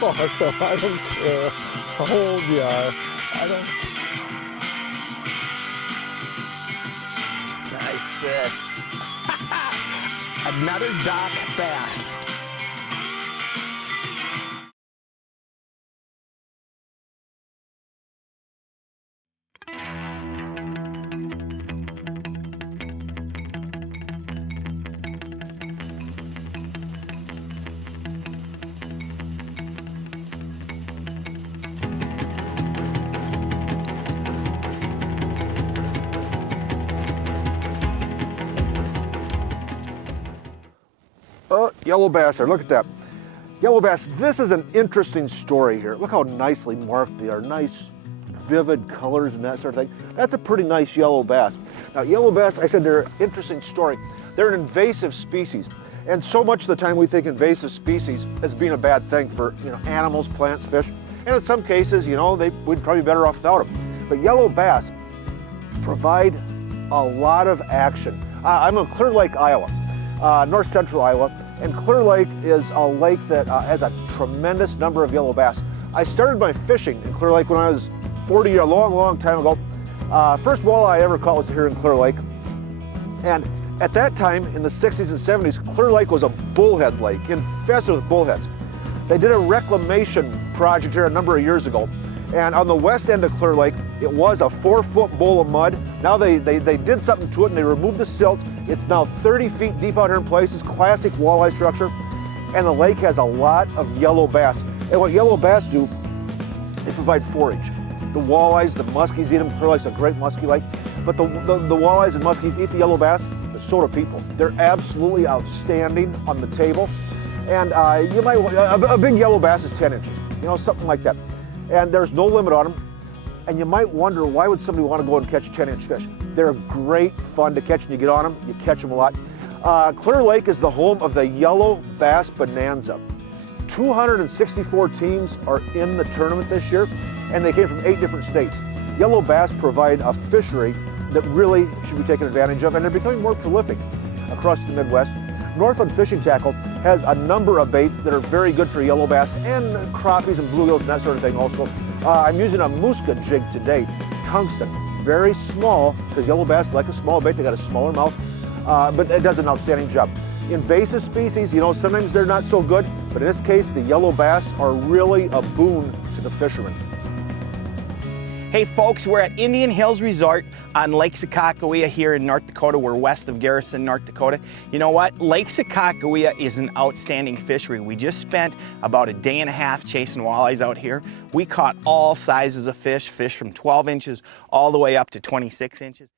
Awesome, I don't care how old you are. I don't. Nice fish. Another dock bass. Oh, yellow bass there, look at that. Yellow bass, this is an interesting story here. Look how nicely marked they are. Nice, vivid colors and that sort of thing. That's a pretty nice yellow bass. Now, yellow bass, I said they're an interesting story. They're an invasive species. And so much of the time we think invasive species as being a bad thing for animals, plants, fish. And in some cases, we'd probably be better off without them. But yellow bass provide a lot of action. I'm in Clear Lake, Iowa. North central Iowa, and Clear Lake is a lake that has a tremendous number of yellow bass. I started my fishing in Clear Lake when I was 40, a long time ago. First walleye I ever caught was here in Clear Lake. And at that time, in the 60s and 70s, Clear Lake was a bullhead lake, infested with bullheads. They did a reclamation project here a number of years ago. And on the west end of Clear Lake, it was a 4-foot bowl of mud. Now they did something to it and they removed the silt. It's now 30 feet deep out here in places, classic walleye structure. And the lake has a lot of yellow bass. And what yellow bass do, they provide forage. The walleyes, the muskies eat them. Clear Lake's a great muskie lake. But the walleyes and muskies eat the yellow bass, but so do people. They're absolutely outstanding on the table. And you might, a big yellow bass is 10 inches, something like that. And there's no limit on them. And you might wonder, why would somebody want to go and catch 10-inch fish? They're great fun to catch, and you get on them, you catch them a lot. Clear Lake is the home of the Yellow Bass Bonanza. 264 teams are in the tournament this year, and they came from 8 different states. Yellow bass provide a fishery that really should be taken advantage of, and they're becoming more prolific across the Midwest. Northland Fishing Tackle has a number of baits that are very good for yellow bass and crappies and bluegills and that sort of thing also. I'm using a Muska jig today, tungsten, very small, because yellow bass like a small bait, they got a smaller mouth, but it does an outstanding job. Invasive species, sometimes they're not so good, but in this case, the yellow bass are really a boon to the fishermen. Hey folks, we're at Indian Hills Resort on Lake Sakakawea here in North Dakota. We're west of Garrison, North Dakota. You know what? Lake Sakakawea is an outstanding fishery. We just spent about a day and a half chasing walleyes out here. We caught all sizes of fish from 12 inches all the way up to 26 inches.